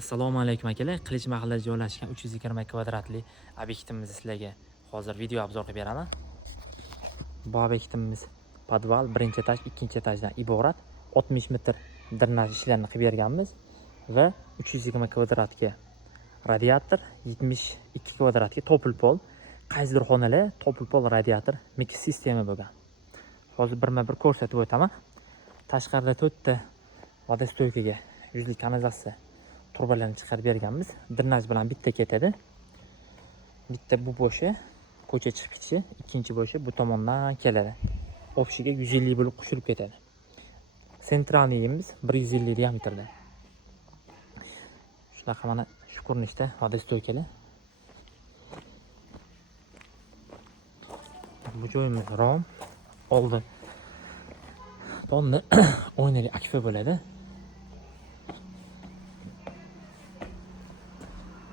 Assalomu alaykum akalar. Qilich mahallada joylashgan 320 kvadratli obyektimizni sizlarga hozir video obzor qilib beraman. Bu obyektimiz podval, birinchi etaj, ikkinchi etajdan iborat 60 metr drenaj ishlarini qilib berganmiz va 320 kvadratga radiator, 72 kvadratga topil pol, qaysidir xonalar topil pol radiator mix sistema bo'lgan. Hozir birma-bir ko'rsatib o'taman. Tashqarida 4 ta vodostoykaga yuzlik kanalizatsiya turbalarni chiqarib berganmiz. Drenaj bilan bitta ketadi. Bitta bu bo'shi ko'cha chiqib ketishi, ikkinchi bo'shi bu tomondan keladi. Общiga 150 bo'lib qo'shilib ketadi. Sentralniyimiz 150 diametrda. Shunaqa mana shu ko'rinishda vodostoykalar. Bu joyimiz rom. Oldi tonni o'ynali akfa bo'ladi.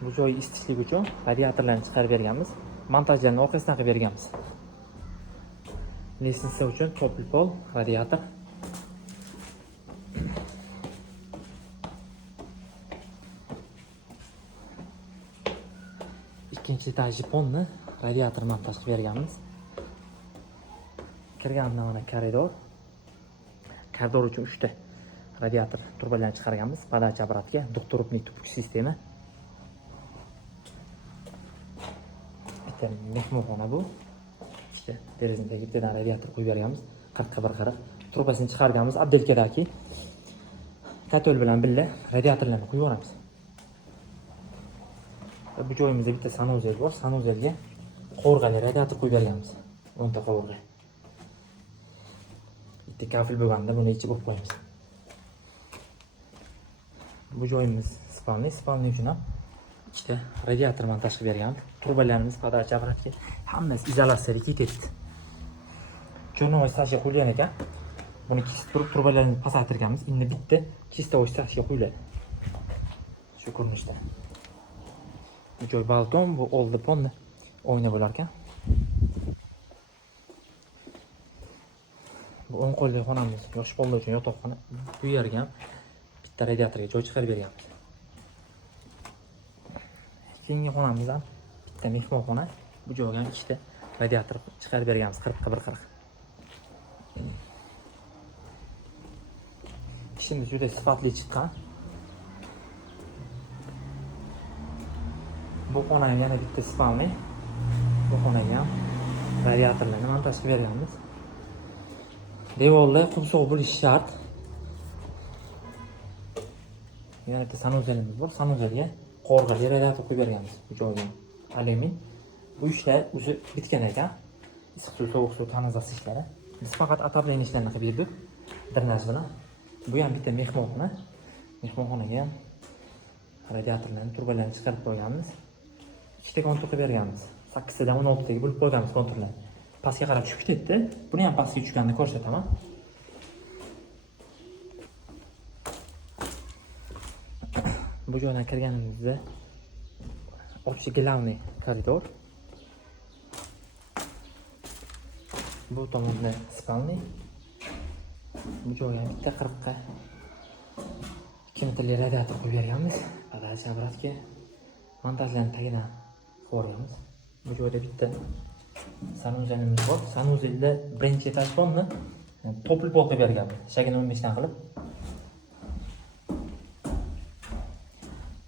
Bu joy isitishlik uchun radiatorlarni chiqarib berganmiz. Montajlarni orqasidan qilib berganmiz. Lestnitsa uchun topil pol, radiator. Ikkinchi etaj ponni radiator montaj qilib berganmiz. Kirgandan mana koridor. Koridor uchun 3 ta radiator turbalarni chiqarganmiz. Podacha apparatga doktorupniy tupuk sistema. Mehmonxona bu. İşte derazadagi bittadan radiator qo'yib berganmiz. 40 trubasini chiqarganmiz. Abdelkadagi katol bilan birga radiatorlarni qo'yib yuboramiz. Bu joyimizda bitta sanuzel bor. Sanuzelga qovurg'ali radiator qo'yib berganmiz. 10 ta qovurg'a. Bitta kafil bo'lganda buni ichib olib qo'yamiz. Bu joyimiz spalni uchun ham ikkita radiator montaj qilib berganmiz. Turbalarimiz podacha apparatga hammasi izolyatsiyaga ketdi. Jo'novoy stashga qo'yilgan ekan. Buni kesib turib turbalarni pasaytirganmiz. Endi bitta chistovoy stashga qo'yiladi. Shu ko'rinishda. Bu joy balkon, bu oldi ponni o'yna bo'lar ekan. Bu o'ng qo'lli xonamiz, yosh bolalar uchun yotoqxona. Bu yerga ham bitta radiatorga joy chiqarib berganmiz. Keyingi xonamiz ham bitta mehmonxona. Bu joyga ham ikkita radiator chiqarib berganmiz 40. Ishimiz juda sifatli chiqqan. Bu xonaga yana bitta spalni. Bu xonaga ham radiatorlarni montaj qilib berganmiz. Devorlar qumsoq bo'lishi shart. Yana bitta sanuzelimiz bor. Sanuzelga qovurg'ali radiator qo'yib berganmiz. Bu joyga alyumin. Bu ishlar o'zi bitgan ekan. Issiq suv, sovuq suv kanalizatsiya ishlari. Biz faqat отопление ishlarini qilib berdik. Drenaj bilan. Bu ham bitta mehmonxona. Mehmonxonaga ham radiatorlarni, turbalarni chiqarib qo'yganmiz. Ikkita kontur qilib berganmiz. 8 tadan 16 taga bo'lib qo'yganmiz konturlarni. Pastga qarab tushib ketdi. Buni ham pastga tushganini ko'rsataman. Bu joydan kirganimizda общий главный koridor. Bu tomonda spalni. Bu joyga bitta 40 ga 2 metrli radiator qo'yib berganmiz. Podacha apparatga montajlarni tagidan qo'yganmiz. Bu joyda bitta sanuzelimiz bor. Sanuzelda birinchi etaj ponni topil pol qilib berganmiz. Shagini 15 dan qilib.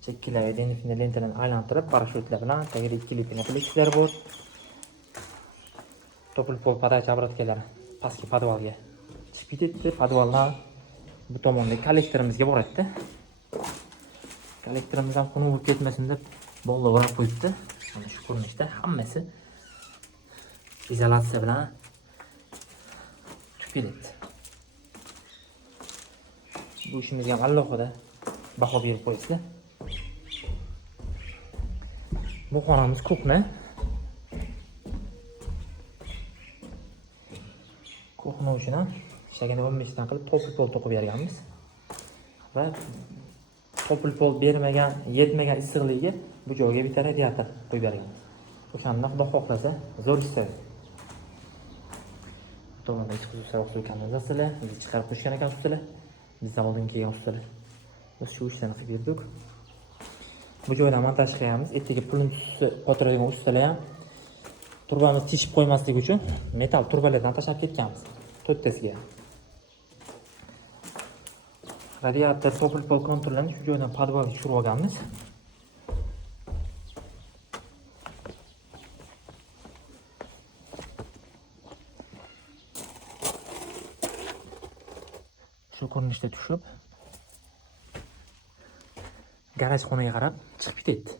Chekkilarga denifini lentalarni aylantirib, parashyutlar bilan tagida 2 litr pliklar bor. Topil pol podacha apparatkalari pastki podvalga chiqib ketdi. Podvaldan bu tomonda kollektorimizga boradi. Kollektorimiz ham xunuk bo'lib ketmasin deb bog'lab o'rab qo'yibdi. Mana shu ko'rinishda hammasi izolyatsiya bilan tupiladi. Bu ishimizga ham alohida baho berib qo'yasizlar. Bu xonamiz kuxna. Kuxna uchun ham shagini 15 dan qilib topil pol to'qib berganmiz. Va topil pol bermagan, yetmagan issiqligiga bu joyga bitta radiator qo'yib berganmiz. O'shanda xudo xohlasa zo'r ishlaydi. Bu tomonda ichki suv kanalizatsiyalar, biz chiqarib qo'shgan ekan ustalar. Bizdan oldin kelgan ustalar. Biz shu ishlarni qilib berdik. Bu joydan montaj qilamiz. Ertaga pulni qo'yadigan ustalar ham turbani teshib qo'ymasligi uchun metal turbalardan tashlab ketganmiz. To'rttasiga. Radiator topil pol kontrolini shu joydan podvalga tushirib olganmiz. Shu ko'rinishda tushib garaj xonaga qarab chiqib ketdi.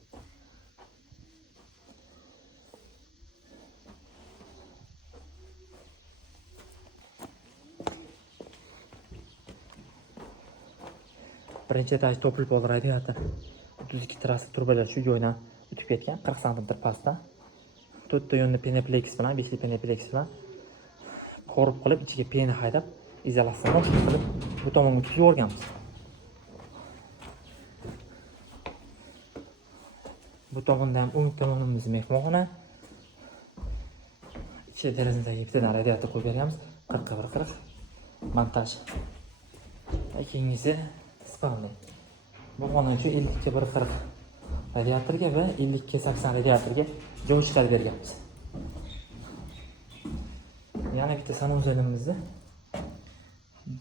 Birinchi etaj topil pol radiator 32 trassa turbalar shu joydan o'tib ketgan 40 sm pastda. 4 ta yonda penaplex bilan 5 ta penaplex bilan korib qilib ichiga pena haydab izolyatsiya moshina qilib bu tomonga tushib yuborganmiz. Bu tomonda ham o'ng tomonimiz mehmonxona. Ichki derazadagi bittadan radiator qo'yib berganmiz. 40 montaj. Keyingisi spalni. Bu xona uchun 50 ga 140 radiatorga va 50 ga 80 radiatorga joy chiqarib berganmiz. Yana bitta sanuzelimizni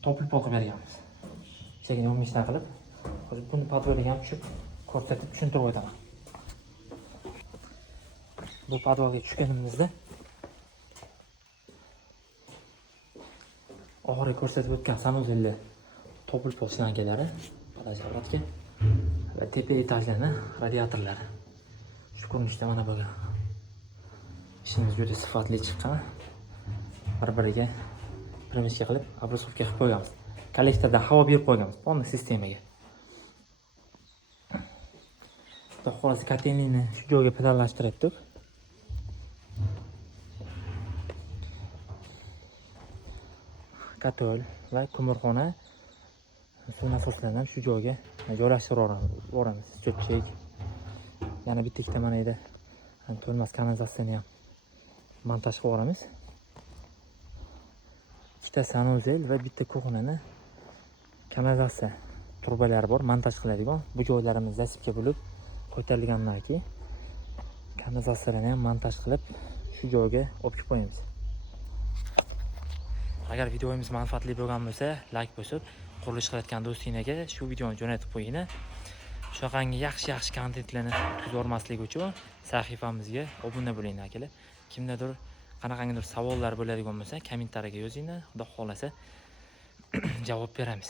topib qilib berganmiz. Chegini 15 dan qilib, hozir buni podvalga ham tushib ko'rsatib tushuntirib o'taman. Bu podvalga tushganimizda oxirgi ko'rsatib o'tgan sanuzellar topil pol slankalari, podajavratga va tepa etajlarning radiatorlari. Shu ko'rinishda mana bo'lgan. Ishimiz juda sifatli chiqqan. Bir-biriga primishka qilib, abrosovka qilib qo'yganmiz. Kollektordan havo berib qo'yganmiz polni sistemaga. Hozir kotelnikni shu joyga pedallashtirdik. Kotol va ko'mirxona suv nasoslarini shu joyga joylashtirib yuboramiz. Cho'pchak. Yana bitta ikkita mana edi. To'lmas kanalizatsiyani ham montaj qilib yuboramiz. Ikkita sanuzel va bitta ko'xonani kanalizatsiya turbalari bor, montaj qiladigan. Bu joylarimiz zasipka bo'lib ko'tarilgandan keyin kanalizatsiyalarni ham montaj qilib shu joyga olib qo'yamiz. Agar videomiz manfaatli bo'lgan bo'lsa, like bosib, qurilish qilayotgan do'stingizga shu videoni jo'natib qo'ying. Shunaqangi yaxshi kontentlarni kutib o'rmaslik uchun sahifamizga obuna bo'ling akalar. Kimdadir qanaqangidir savollar bo'ladigan bo'lsa, kommentariyaga yozing. Xudo xolasa javob beramiz.